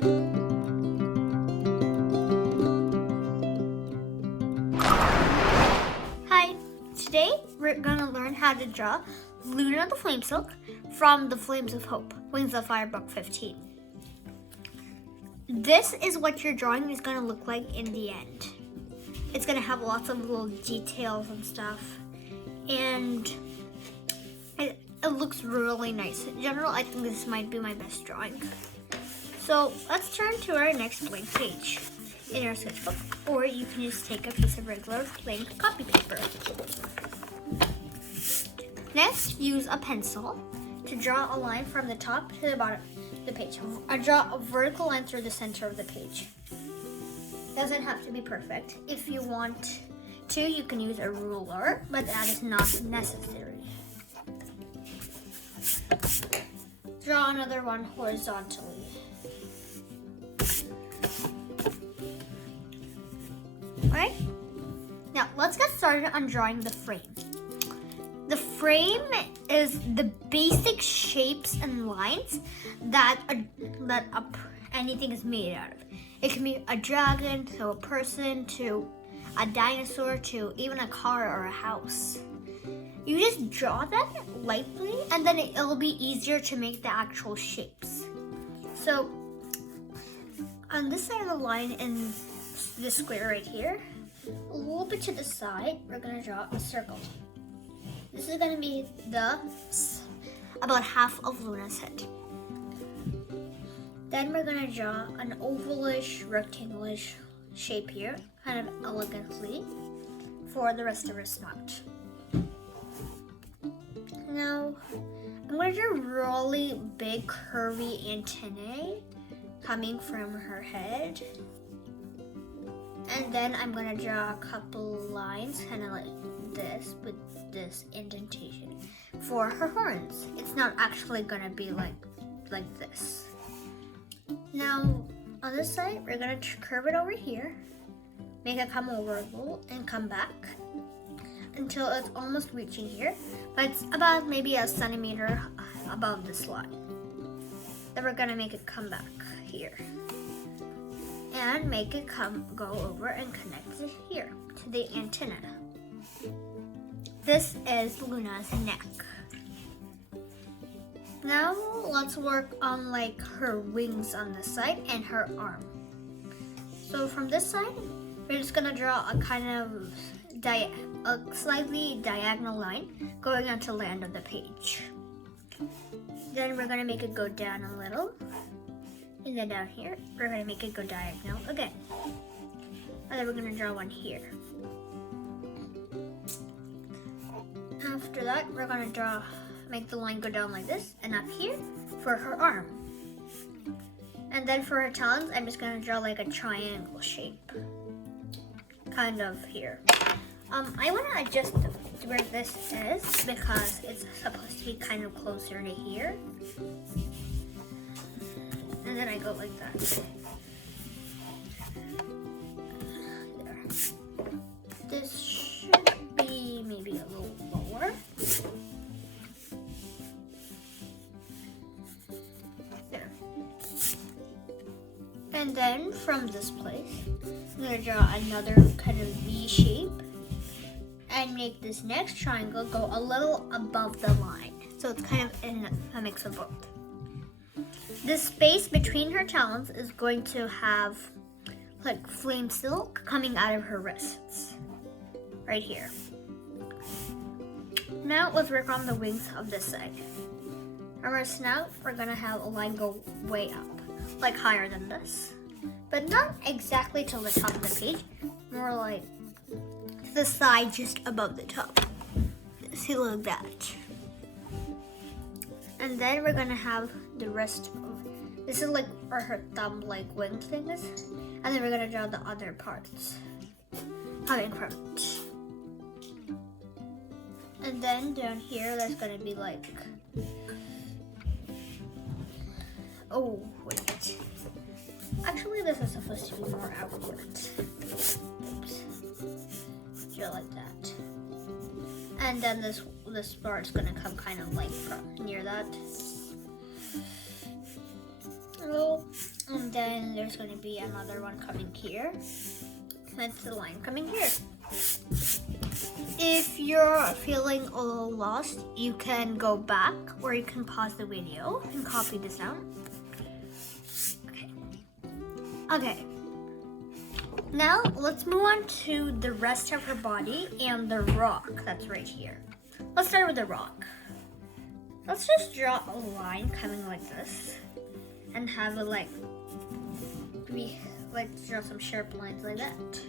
Hi, today we're gonna learn how to draw Luna the Flame Silk from the Flames of Hope, Wings of Fire book 15. This is what your drawing is gonna look like in the end. It's gonna have lots of little details and stuff, and it looks really nice. In general, I think this might be my best drawing. So let's turn to our next blank page in our sketchbook, or you can just take a piece of regular plain copy paper. Next, use a pencil to draw a line from the top to the bottom of the page. I draw a vertical line through the center of the page. Doesn't have to be perfect. If you want to, you can use a ruler, but that is not necessary. Draw another one horizontally. Alright, now let's get started on drawing the frame. The frame is the basic shapes and lines that anything is made out of. It can be a dragon, to a person, to a dinosaur, to even a car or a house. You just draw them lightly, and then it'll be easier to make the actual shapes. So, on this side of the line in this square right here, a little bit to the side, we're gonna draw a circle. This is gonna be about half of Luna's head. Then we're gonna draw an ovalish, rectangleish shape here, kind of elegantly, for the rest of her snout. Now, I'm gonna draw really big curvy antennae coming from her head. And then I'm gonna draw a couple lines, kind of like this, with this indentation for her horns. It's not actually gonna be like this. Now, on this side, we're gonna curve it over here, make it come over a little, and come back until it's almost reaching here, but it's about maybe a centimeter above this line. Then we're gonna make it come back here and make it go over and connect it here to the antenna. This is Luna's neck. Now let's work on like her wings on this side and her arm. So from this side, we're just gonna draw a kind of a slightly diagonal line going onto the land of the page. Then we're gonna make it go down a little. And then down here, we're gonna make it go diagonal again. And then we're gonna draw one here. After that, we're gonna make the line go down like this and up here for her arm. And then for her talons, I'm just gonna draw like a triangle shape, kind of here. I wanna adjust where this is because it's supposed to be kind of closer to here. And then I go like that. There. This should be maybe a little lower. There. And then from this place, I'm gonna draw another kind of V shape and make this next triangle go a little above the line. So it's kind of in a mix of both. This space between her talons is going to have like flame silk coming out of her wrists, right here. Now let's work on the wings of this side. From her snout, we're gonna have a line go way up, like higher than this, but not exactly to the top of the page, more like to the side just above the top. See, like that. And then we're gonna have the rest of, this is like where her thumb like wing thing is. And then we're gonna draw the other parts coming from it. And then down here, there's gonna be like, oh wait. Actually, this is supposed to be more outward. Oops. Draw like that. And then this part's gonna come kind of like from near that. Oh, and then there's going to be another one coming here. That's the line coming here. If you're feeling a little lost, you can go back or you can pause the video and copy this down. Okay. Now let's move on to the rest of her body and the rock that's right here. Let's start with the rock. Let's just draw a line coming like this and have it like draw some sharp lines like that.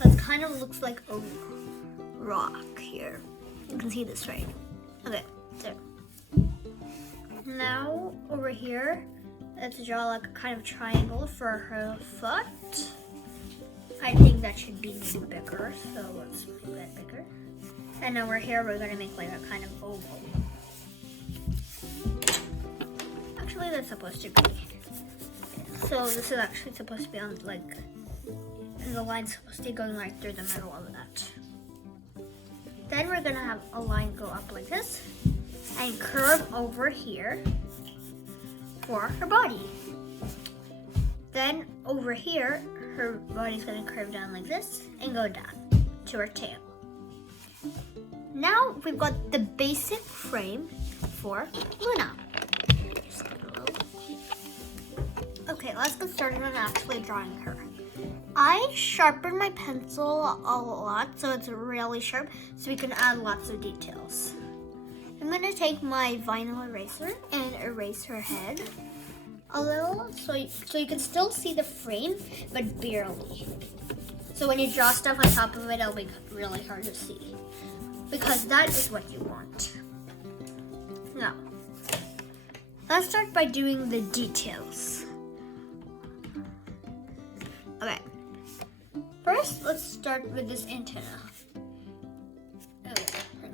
So it kind of looks like a rock here. You can see this, right? Okay, so now over here, let's draw like a kind of triangle for her foot. I think that should be maybe bigger, so let's make that bigger. And over here, we're gonna make like a kind of oval. Actually, that's supposed to be. So this is actually supposed to be on like, and the line's supposed to be going right through the middle of that. Then we're gonna have a line go up like this and curve over here for her body. Then over here, her body's gonna curve down like this and go down to her tail. Now we've got the basic frame for Luna. Okay, let's get started on actually drawing her. I sharpened my pencil a lot so it's really sharp so we can add lots of details. I'm gonna take my vinyl eraser and erase her head a little so you can still see the frame but barely. So when you draw stuff on top of it, it'll be really hard to see because that is what you want. Now, let's start by doing the details. Okay, first let's start with this antenna.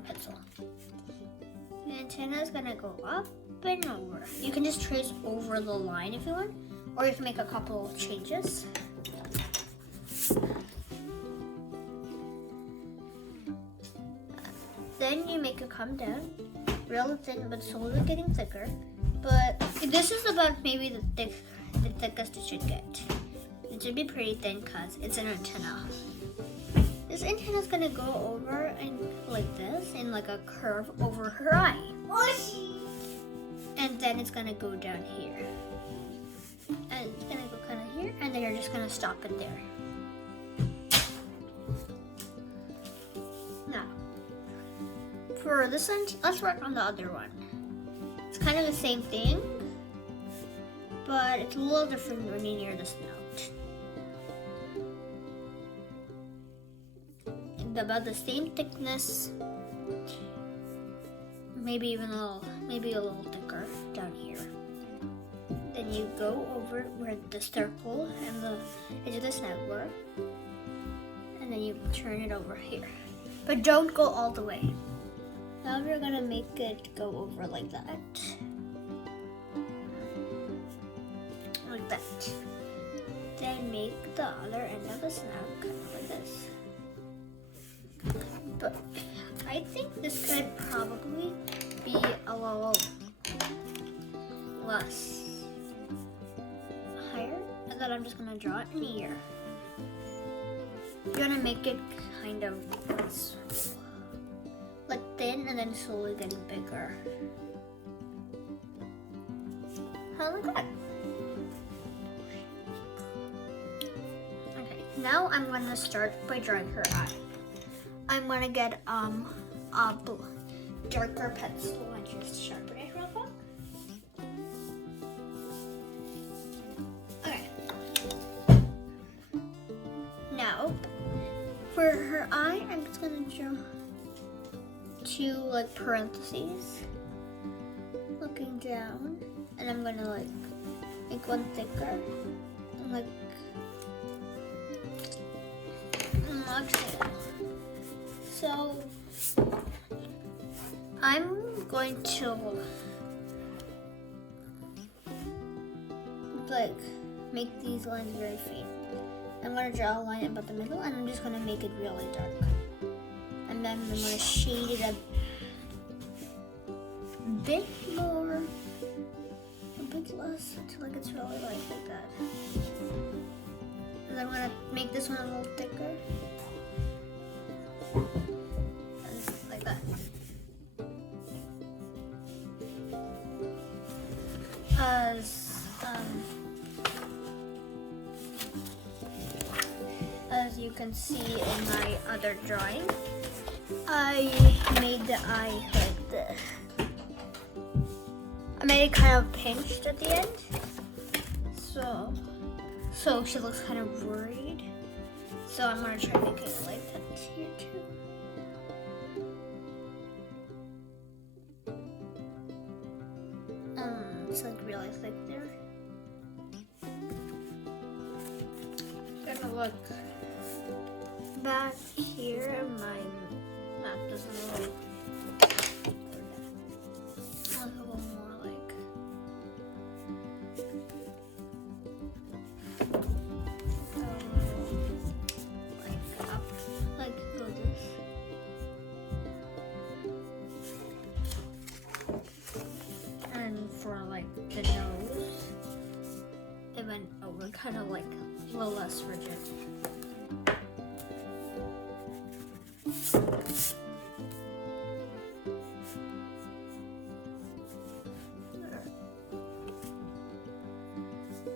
Pencil. The antenna is gonna go up and over. You can just trace over the line if you want, or you can make a couple of changes. Then you make it come down, real thin but slowly getting thicker. But this is about maybe the thickest it should get. It should be pretty thin because it's an antenna. This antenna is gonna go over and like this in like a curve over her eye. And then it's gonna go down here. And it's gonna go kind of here, and then you're just gonna stop it there. Now, for this one, let's work on the other one. It's kind of the same thing, but it's a little different when you're near the snout. About the same thickness, maybe even a little thicker down here. Then you go over where the circle and the edge of the snout were, and then you turn it over here. But don't go all the way. Now we're gonna make it go over like that. Like that. Then make the other end of the snout kind of like this. But I think this could probably be a little less higher, and then I'm just gonna draw it in here. You're gonna make it kind of like thin and then slowly getting bigger. How like that? Okay, now I'm gonna start by drawing her eye. I'm gonna get a darker pencil and just sharpen it real quick. Okay. Now, for her eye, I'm just gonna draw two like parentheses, looking down, and I'm gonna like make one thicker and like so I'm going to like make these lines very faint. I'm going to draw a line about the middle, and I'm just going to make it really dark. And then I'm going to shade it a bit more, a bit less until it gets really like that. And then I'm gonna make this one a little thicker. And like that. As you can see in my other drawing, I made the eye like this. I made it kind of pinched at the end, so she looks kind of worried. So I'm gonna try making it like that here too. It's like really thick there. Gonna look back here, and my map doesn't look. A little more like up, like go this. And for like the nose, it went over kind of like a little less rigid.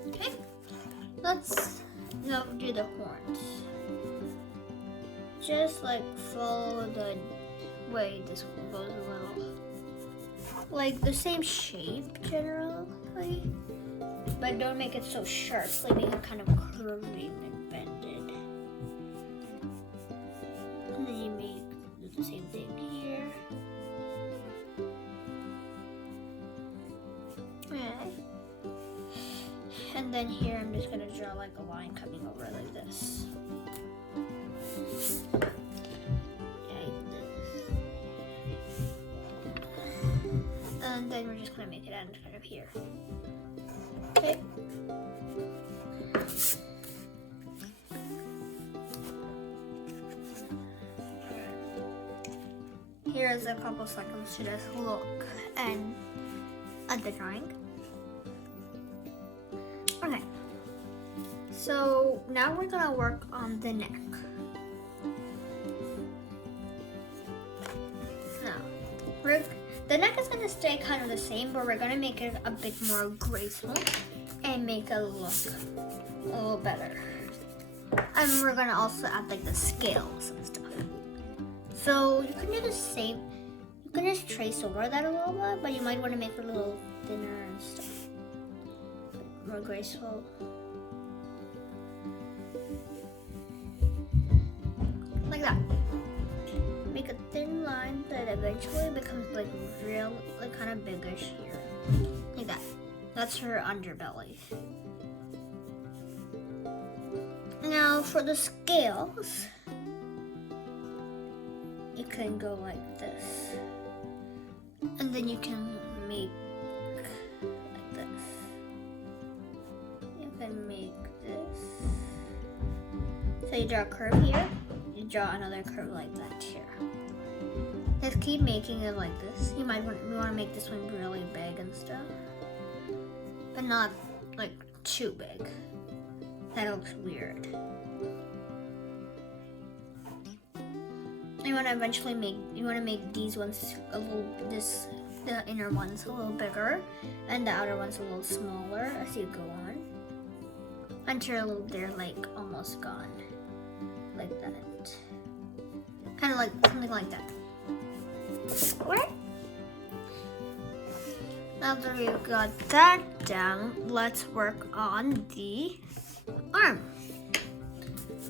Okay, let's now do the horns. Just like follow the way this one goes a little. Like the same shape generally, but don't make it so sharp. Like make it kind of curving and bended. And then you do the same thing here. Okay. And then here I'm just gonna draw like a line coming over like this. And then we're just gonna make it end kind of here. Okay. Here's a couple seconds to just look and at the drawing. Okay. So now we're gonna work on the neck. Now, the neck is gonna stay kind of the same, but we're gonna make it a bit more graceful and make it look a little better. And we're gonna also add like the scales and stuff. So you can do the same. You can just trace over that a little bit, but you might want to make it a little thinner and stuff. More graceful. Like that. Make a thin line that eventually becomes like real, like kind of biggish here. Like that. That's her underbelly. Now for the scales, you can go like this. And then you can make like this. You can make this. So you draw a curve here. You draw another curve like that here. Just keep making it like this. You want to make this one really big and stuff, but not like too big. That looks weird. You want to eventually make these ones a little, the inner ones a little bigger, and the outer ones a little smaller as you go on, until they're like almost gone, like that. Kind of like something like that. Right? Now that we've got that down, let's work on the arm.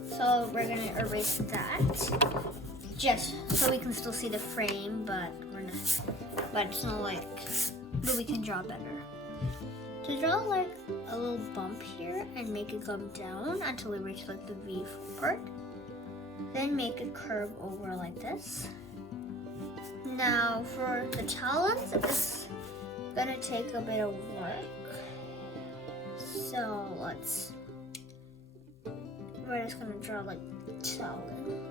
So we're gonna erase that, just so we can still see the frame, but it's not like, but we can draw better. To draw like a little bump here and make it come down until we reach like the V part. Then make a curve over like this. Now for the talons, it's gonna take a bit of work. So we're just gonna draw like talons.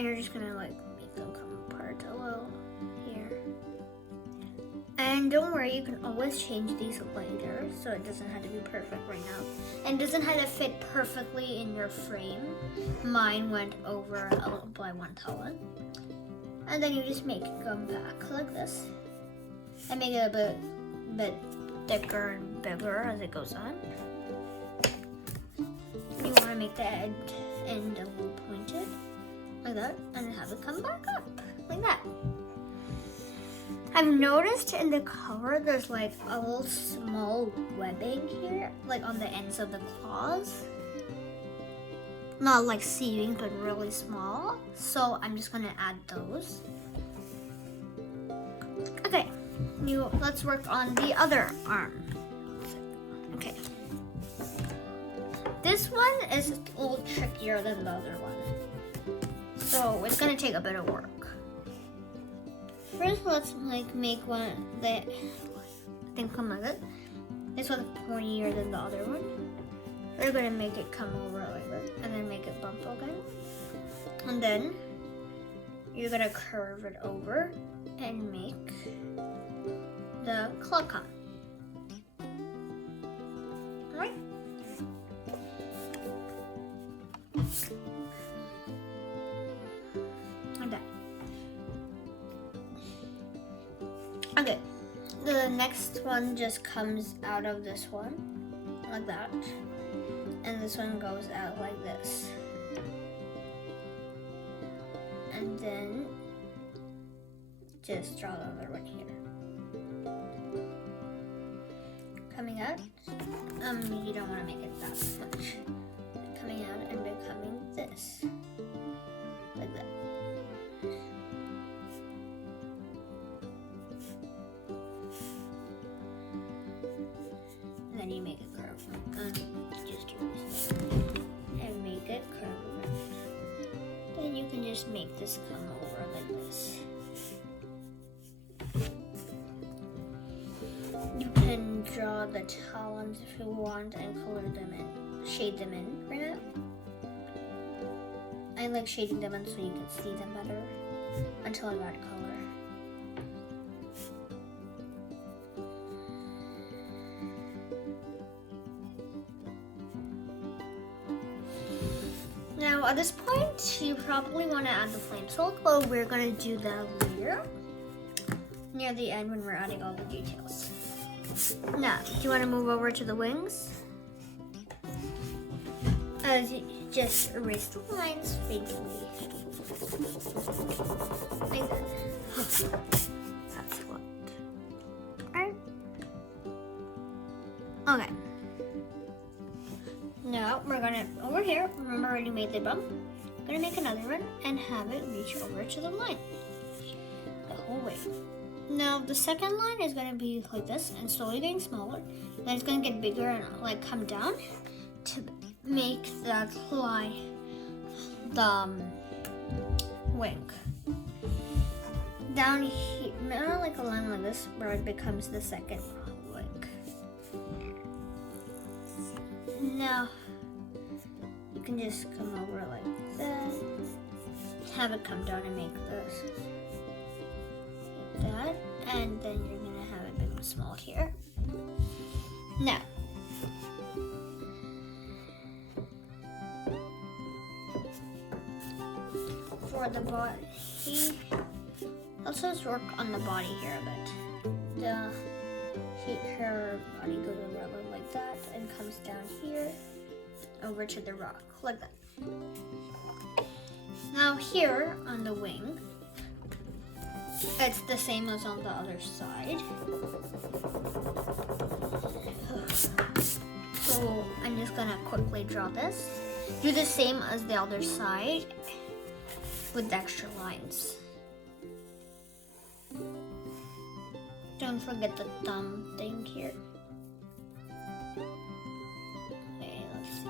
And you're just gonna like make them come apart a little here. And don't worry, you can always change these later, so it doesn't have to be perfect right now. And it doesn't have to fit perfectly in your frame. Mine went over a little by 1 talent. And then you just make it come back like this. And make it a bit thicker and bigger as it goes on. You want to make the end a little pointed, like that, and have it come back up, like that. I've noticed in the cover there's like a little small webbing here, like on the ends of the claws. Not like seaming, but really small. So I'm just gonna add those. Okay, let's work on the other arm. Okay. This one is a little trickier than the other one. So it's gonna take a bit of work. First, let's like make one that I think come like it. This one's pointier than the other one. We're gonna make it come over like this, and then make it bump again. And then you're gonna curve it over and make the claw come. Alright? Like that. Okay, the next one just comes out of this one, like that. And this one goes out like this. And then just draw the other one here. Coming out, you don't want to make it that much. Coming out and becoming this, like that. And then you make it curve. Just do this and make it curve around. Then you can just make this come over like this. You can draw the talons if you want and color them in, shade them in right now. I like shading them in so you can see them better until I add color. Now at this point, you probably want to add the flame silk, but we're going to do that later, near the end when we're adding all the details. Now, do you want to move over to the wings? Just erase the lines faintly. Like that. That's what. Alright. Okay. Now we're gonna, over here, remember I already made the bump? I'm gonna make another one and have it reach over to the line. The whole way. Now the second line is gonna be like this and slowly getting smaller. Then it's gonna get bigger and like come down to make that line the wing. Down here, not like a line like this where it becomes the second wing. Now you can just come over like that, have it come down and make this. That, and then you're gonna have it big and small here. Now, for the body, let's just work on the body here a bit. Her body goes over like that and comes down here over to the rock, like that. Now here on the wing, it's the same as on the other side. So I'm just gonna quickly draw this. Do the same as the other side with the extra lines. Don't forget the thumb thing here. Okay, let's see.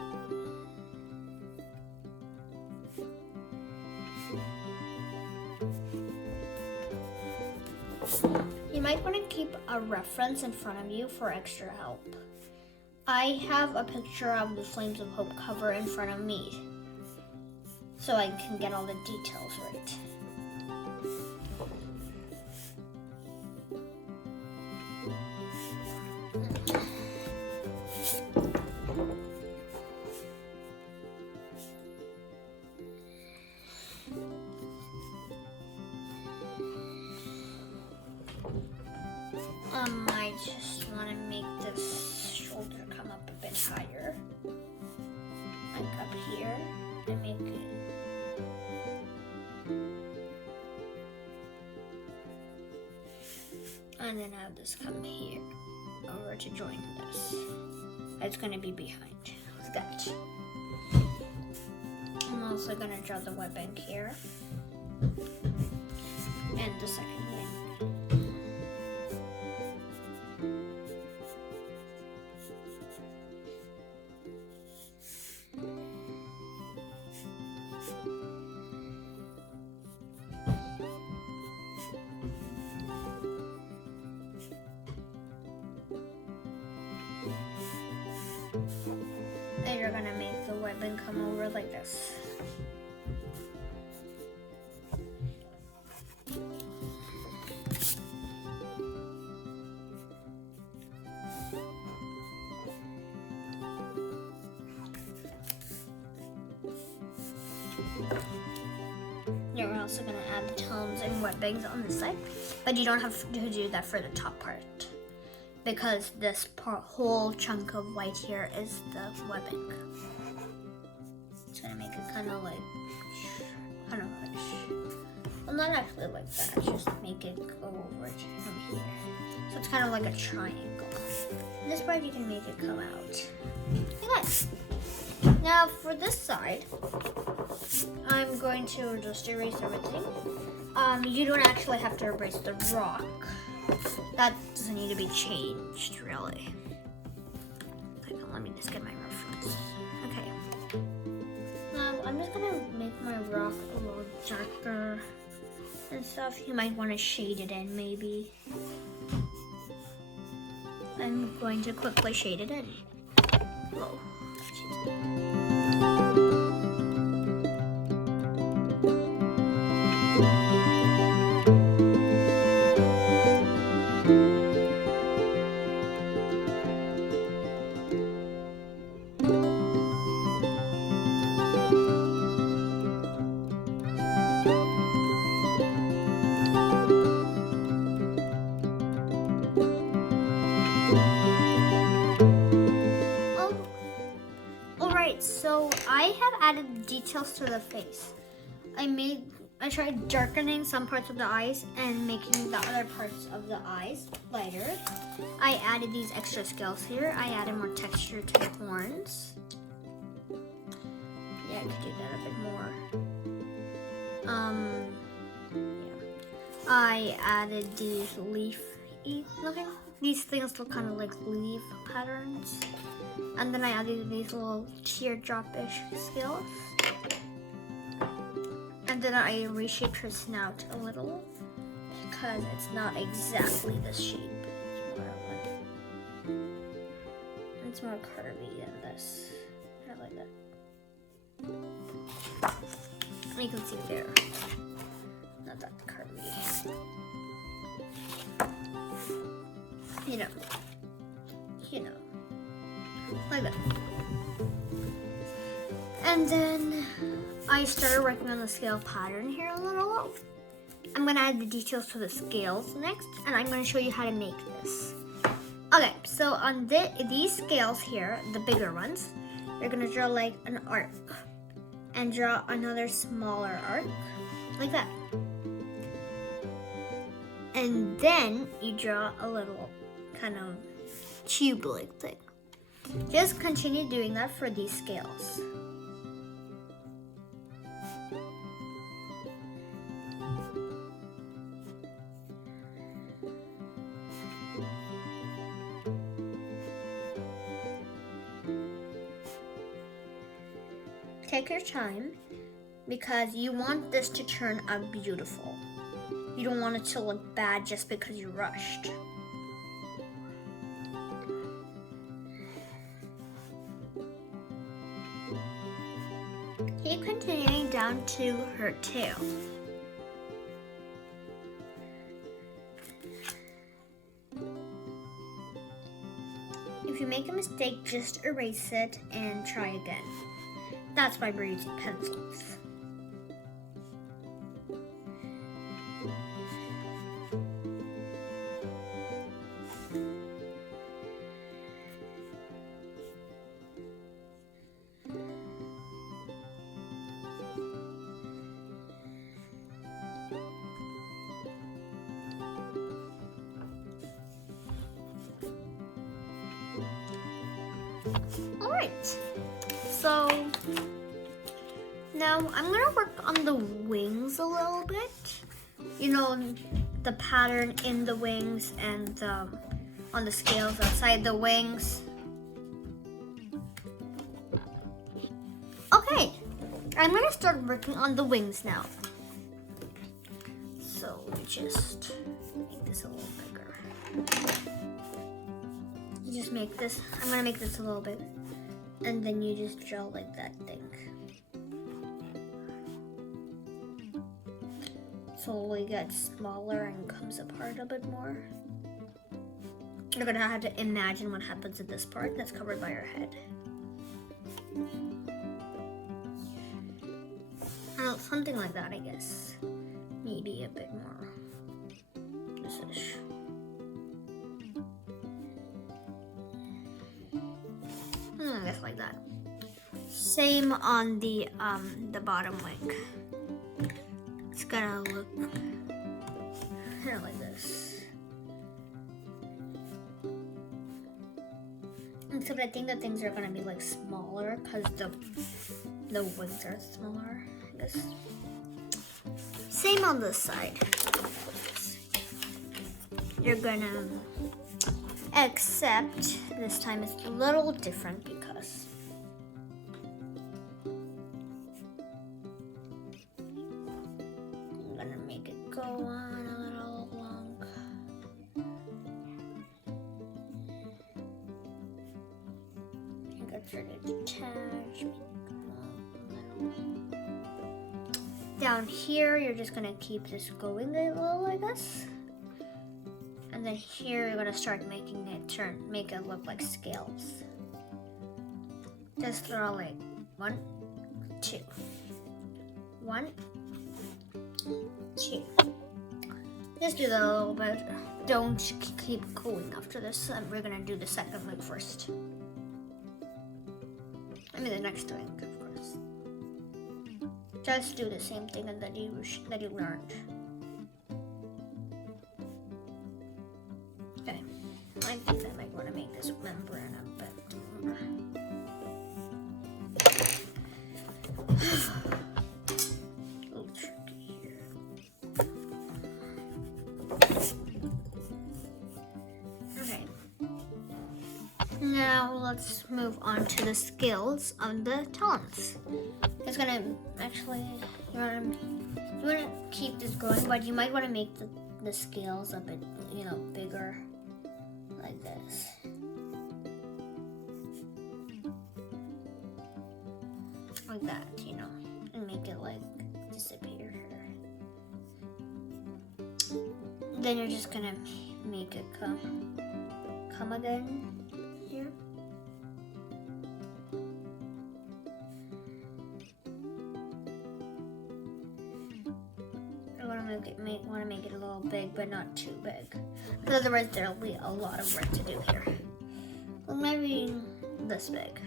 You might want to keep a reference in front of you for extra help. I have a picture of the Flames of Hope cover in front of me. so I can get all the details right. I just want to make this shoulder come up a bit higher. Like up here, and make it. And then have this come here, over to join this. It's going to be behind, like that. I'm also going to draw the webbing here. And the second wing. And you're gonna make the webbing come over like this. You're also gonna add the tones and webbings on this side, but you don't have to do that for the top part, because this whole chunk of white here is the webbing. It's gonna make it kind of like, well, not actually like that, just make it go over from here. So it's kind of like a triangle. And this part you can make it come out. Okay. Now for this side, I'm going to just erase everything. You don't actually have to erase the rock. That doesn't need to be changed, really. Okay, let me just get my reference. Okay. Now, I'm just gonna make my rock a little darker and stuff. You might want to shade it in, maybe. I'm going to quickly shade it in. Whoa. So I have added the details to the face. I tried darkening some parts of the eyes and making the other parts of the eyes lighter. I added these extra scales here. I added more texture to the horns. Yeah, I could do that a bit more. Yeah. I added these leafy looking. These things look kind of like leaf patterns. And then I added these little teardrop-ish scales. And then I reshaped her snout a little because it's not exactly this shape. It's more curvy than this. Kind of like that. You can see there. Not that curvy. You know. Like that. And then I started working on the scale pattern here a little. I'm gonna add the details to the scales next, and I'm gonna show you how to make this. Okay, so on these scales here, the bigger ones, you're gonna draw like an arc and draw another smaller arc, like that. And then you draw a little kind of tube-like thing. Just continue doing that for these scales. Take your time because you want this to turn out beautiful. You don't want it to look bad just because you rushed. Keep continuing down to her tail. If you make a mistake, just erase it and try again. That's why we're using pencils. Alright, so now I'm gonna work on the wings a little bit. You know, the pattern in the wings and on the scales outside the wings. Okay, I'm gonna start working on the wings now. So just make this a little bigger. You just make this, I'm gonna make this a little bit, and then you just draw like that thing. Slowly gets smaller and comes apart a bit more. You're gonna have to imagine what happens at this part that's covered by your head. Something like that, I guess. Maybe a bit more. This-ish. I guess like that. Same on the bottom wing. It's gonna look kind of like this. Except I think that things are gonna be like smaller because the wings are smaller, I guess. Same on this side. You're gonna, except this time it's a little different because I'm gonna make it go on a little long. I got started to detach. Down here, you're just gonna keep this going a little, I guess. And then here, you're gonna start making it make it look like scales. Just throw like 1, 2, 1, 2. Just do that a little bit. Don't keep going after this. We're gonna do the second wing first. I mean the next wing, of course. Just do the same thing that you learned. Okay, I think I might want to make this membrane a bit more. A little tricky here. Okay. Now let's move on to the scales of the talons. It's gonna actually, you wanna keep this going, but you might want to make the scales a bit, bigger, like this. Like that, and make it like disappear here. Then you're just gonna make it come again here. Want to make it a little big, but not too big, because otherwise there'll be a lot of work to do here. Well, maybe this big,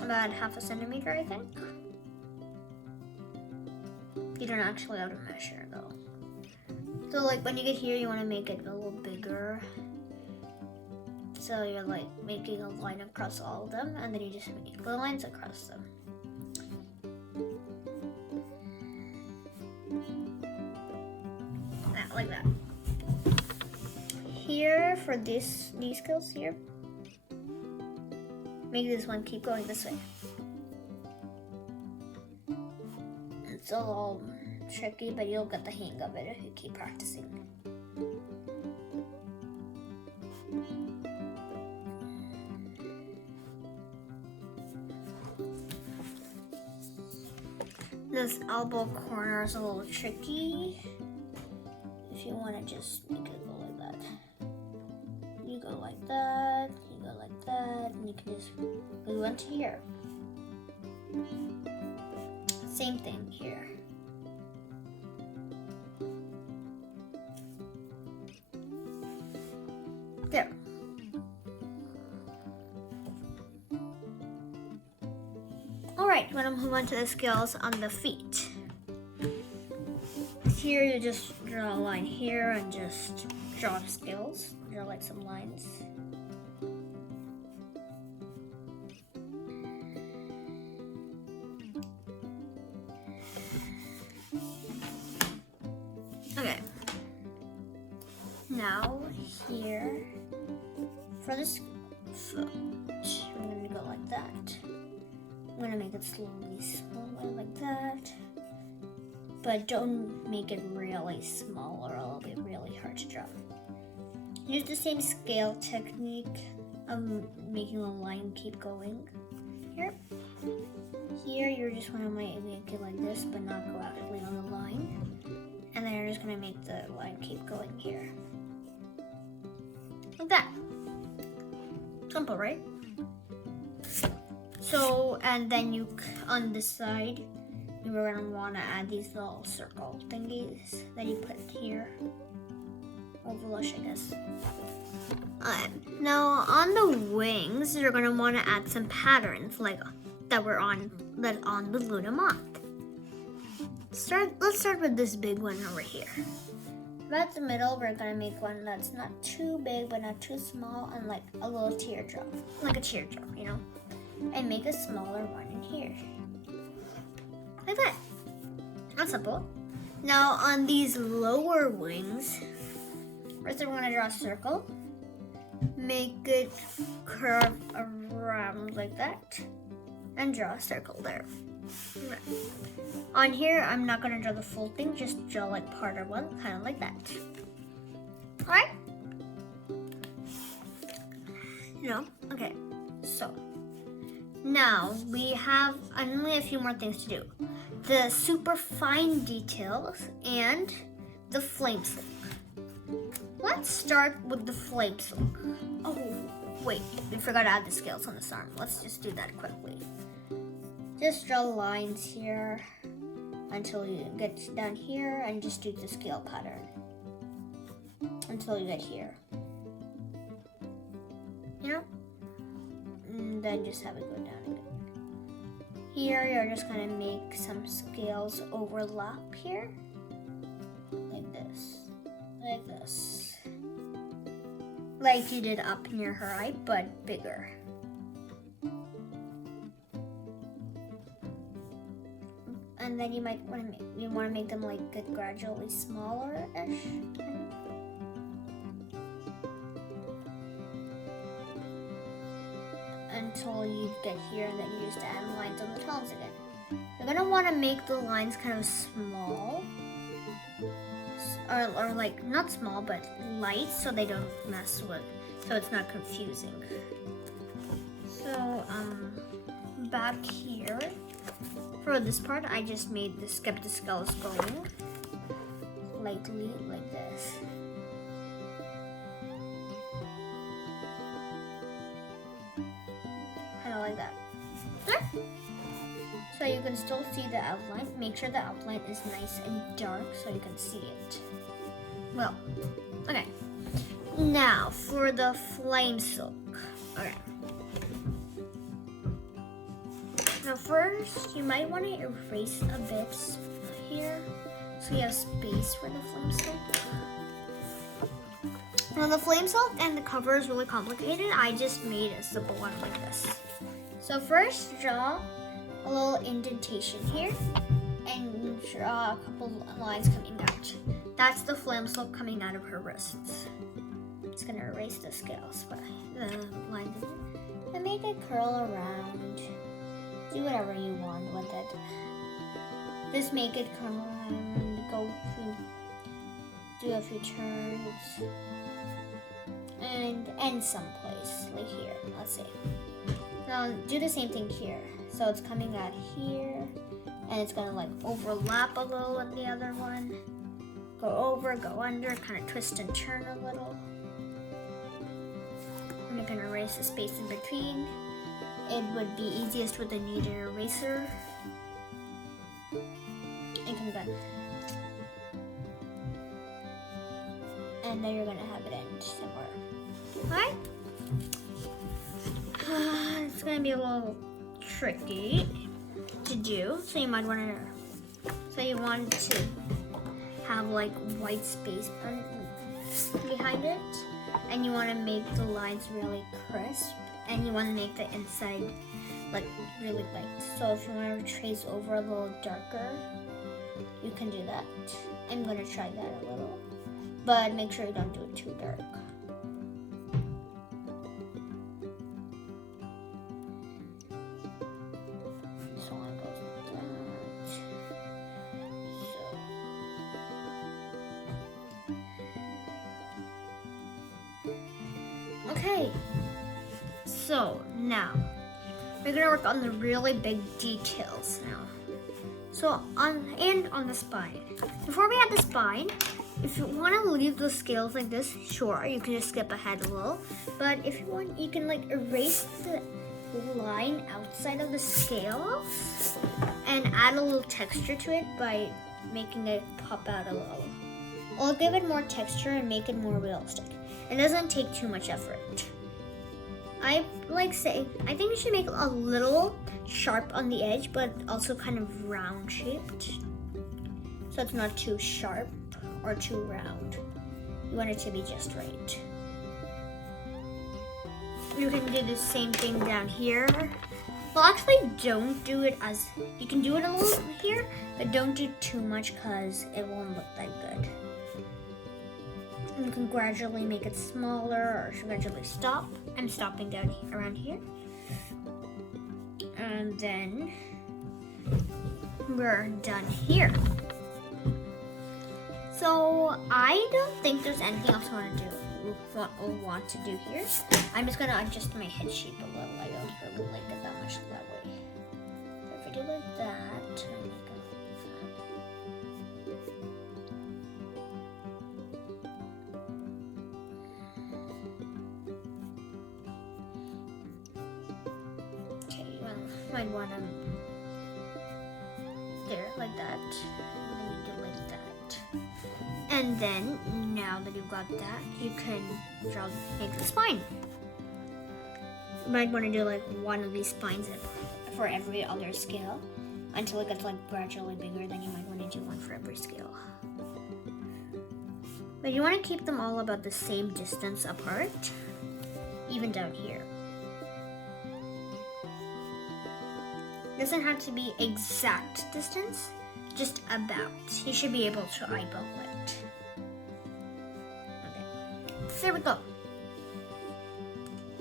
about 1/2 centimeter, I think. You don't actually have to measure though. So like when you get here, you want to make it a little bigger. So you're like making a line across all of them, and then you just make the lines across them. Like that. Here for these scales here, make this one keep going this way. It's a little tricky, but you'll get the hang of it if you keep practicing. This elbow corner is a little tricky. If you want to just make it go like that. You go like that, you go like that, and you can just glue into here. Same thing here. There. Alright, we're gonna move on to the scales on the feet. Here you just draw a line here and just draw scales. Draw like some lines. Okay. Now here for this foot, we're gonna go like that. I'm gonna make it slowly smaller like that. But don't make it really small or it'll be really hard to draw. Use the same scale technique of making the line keep going. Here you just want to make it like this, but not go actively on the line. And then you're just going to make the line keep going here. Like that. Simple, right? So, and then you, on this side, you're going to want to add these little circle thingies that you put here. Ovalish, I guess. Now on the wings, you're gonna want to add some patterns like that were on the Luna moth. Let's start with this big one over here. About the middle, we're gonna make one that's not too big but not too small, and like a little teardrop, like a teardrop, you know. And make a smaller one in here, like that. That's simple. Now on these lower wings. First, we're going to draw a circle, make it curve around like that, and draw a circle there. Right. On here, I'm not going to draw the full thing, just draw like part of one, kind of like that. Alright? Okay, so now we have only a few more things to do. The super fine details and the flame silk. Let's start with the flame silk. Oh, wait, we forgot to add the scales on this arm. Let's just do that quickly. Just draw lines here until you get down here and just do the scale pattern until you get here. Yeah? And then just have it go down again. Here, you're just gonna make some scales overlap here. Like this. Like this. Like you did up near her eye, but bigger. And then you might want to make them like get gradually smaller-ish. Until you get here, and then you just add lines on the tongues again. You're gonna want to make the lines kind of small. Or like not small but light, so they don't mess with, so it's not confusing. So back here for this part, I just kept the scales going lightly like this. Kind of like that. There. So you can still see the outline. Make sure the outline is nice and dark so you can see it. Well, okay. Now for the flame silk. Okay. Now first, you might want to erase a bit here so you have space for the flame silk. Now the flame silk and the cover is really complicated. I just made a simple one like this. So first, draw a little indentation here and draw a couple lines coming out. That's the flame silk coming out of her wrists. It's gonna erase the scales, but the lines, and make it curl around. Do whatever you want with it. Just make it curl around, do a few turns, and end someplace, like here. Let's see. Now do the same thing here. So it's coming out here, and it's gonna like overlap a little in the other one. Go over, go under, kind of twist and turn a little. And you're gonna erase the space in between. It would be easiest with a kneaded eraser. And come back. And then you're gonna have it end somewhere. Alright? It's gonna be a little tricky to do, so you might want to have like white space behind it, and you want to make the lines really crisp, and you want to make the inside like really light. So if you want to trace over a little darker, you can do that. I'm gonna try that a little, but make sure you don't do it too dark. Okay, so now we're gonna work on the really big details now. So on the spine. Before we add the spine, if you want to leave the scales like this, sure, you can just skip ahead a little. But if you want, you can like erase the line outside of the scales and add a little texture to it by making it pop out a little. I'll give it more texture and make it more realistic. It doesn't take too much effort. I think you should make it a little sharp on the edge, but also kind of round shaped. So it's not too sharp or too round. You want it to be just right. You can do the same thing down here. Well, actually don't do it as, you can do it a little here, but don't do too much because it won't look that good. You can gradually make it smaller or gradually stop. I'm stopping down around here. And then we're done here. So I don't think there's anything else I want to do here. I'm just gonna adjust my head shape a little. I don't really like it that much that way. So if I do like that, might want to there like that, and then you do like that, and then now that you've got that, you can make the spine. You might want to do like one of these spines for every other scale until it gets like gradually bigger. Then you might want to do one for every scale, but you want to keep them all about the same distance apart, even down here. Doesn't have to be exact distance, just about. You should be able to eyeball it. Okay, there we go.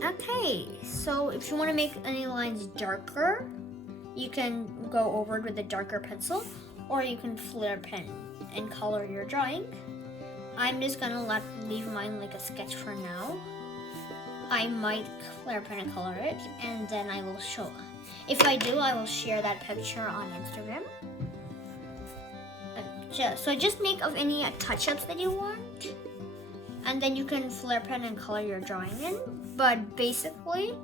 Okay, so if you want to make any lines darker, you can go over it with a darker pencil, or you can flare pen and color your drawing. I'm just gonna leave mine like a sketch for now. I might flare pen and color it, and then I will show. If I do, I will share that picture on Instagram. So just make of any touch-ups that you want, and then you can flare pen and color your drawing in. But basically,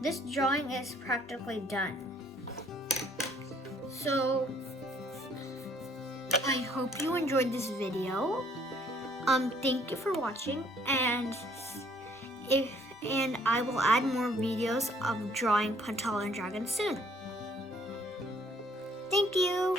this drawing is practically done. So I hope you enjoyed this video. Thank you for watching, and I will add more videos of drawing Pantala and Dragon soon. Thank you.